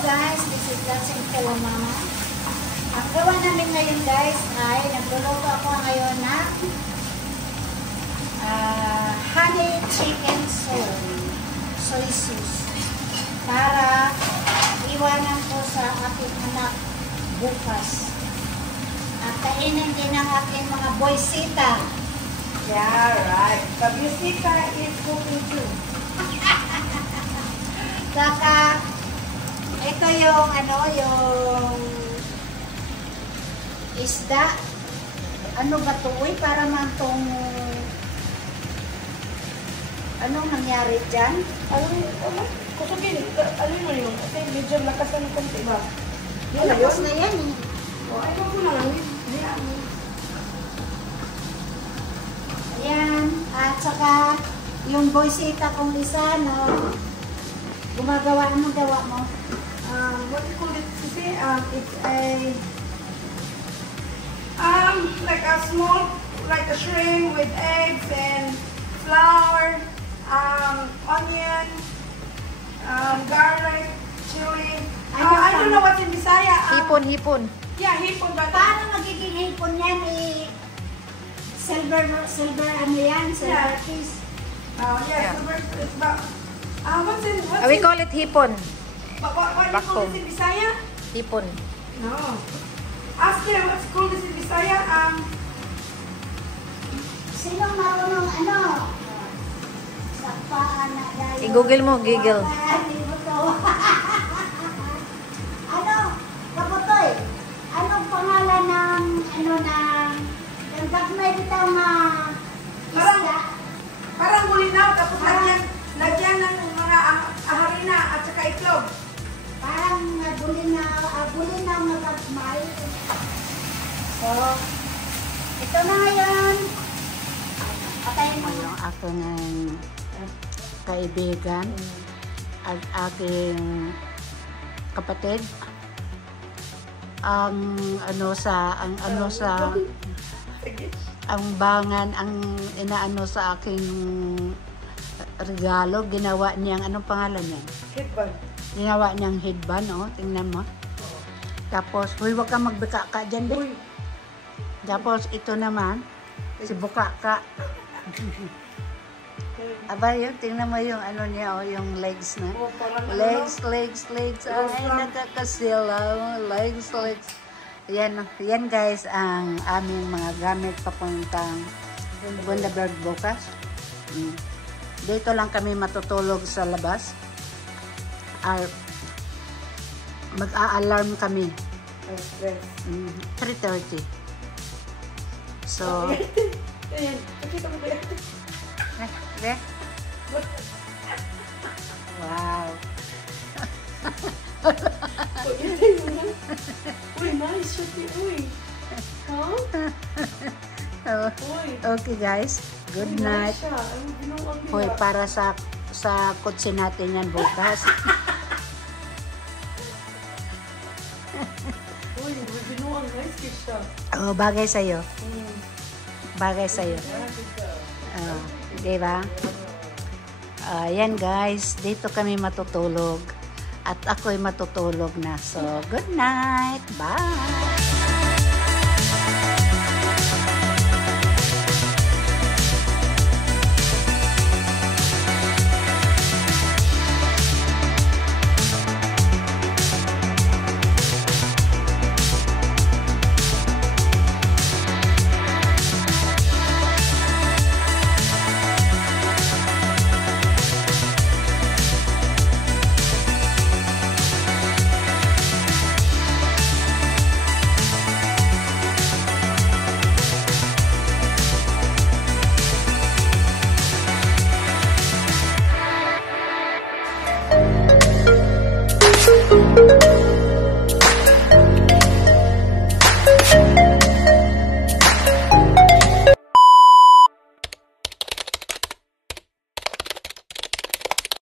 guys, this is Dancing Hello Mama. Ang gawa namin ngayon guys ay nagluluto ako ngayon na honey chicken soy sauce para iwanan ko sa aking anak bukas. At kainin din ang aking mga boysita. Yeah, right. The boysita is cooking too. Saka ito yung yung isda. Ano ba ito? Uy, para man itong anong nangyari dyan? Kusugin. Alin mo yun? Kasi medyo lakasan ng konti ba? Lakas na yan eh. Ay, wag mo na lang. Ayan. At saka yung boysita kong isa, no? Gumagawa. Anong gawa mo? What do you call it? Kasi, it's like a small, like a shrimp with eggs and flour, onion, garlic, chili. I don't know what's in Bisaya. Hipon. Yeah, hipon. But Paano magiging hipon yan eh? Silver ano yan? Silver piece. yeah. So it's about, We call it hipon. What do you call this in Bisaya? Hipon. No. Ask them what's called this in Bisaya. Sinong marunong sa paan na dahil? I-google mo, Giggle. Kaputoy, anong pangalan ng yung gagmay bitaw nga isda? Parang bulinaw, tapos lagyan ng mga harina at saka itlog. Parang bulinaw nga gagmay. So, ito na ngayon. Patayin mo Yung aking kaibigan at aking kapatid ang bangan ang inaano sa aking regalo, ginawa niyang anong pangalan niyan? Headband. Ginawa niyang headband, tingnan mo. Tapos, huwag ka magbukaka dyan, be. Tapos, ito naman, si bukaka. Aba yun, tingnan mo yung niya, yung legs na. Legs. Ay, nakakasilaw. Legs. Yan guys, ang aming mga gamit papuntang Bundaberg bukas. Dito lang kami matutulog sa labas. Mag-a-alarm kami. 3:30. So, Ayan, nakita mo ba yan? Wow. Uy, nice shot ni Uy. Huh? Okay guys, good night. Hoy, para sa kotse natin yan bukas. Uy, binuang nice siya. Oh, bagay sa'yo. Bagay sa'yo. Diba? Yan guys, dito kami matutulog. At ako'y matutulog na. So, good night. Bye!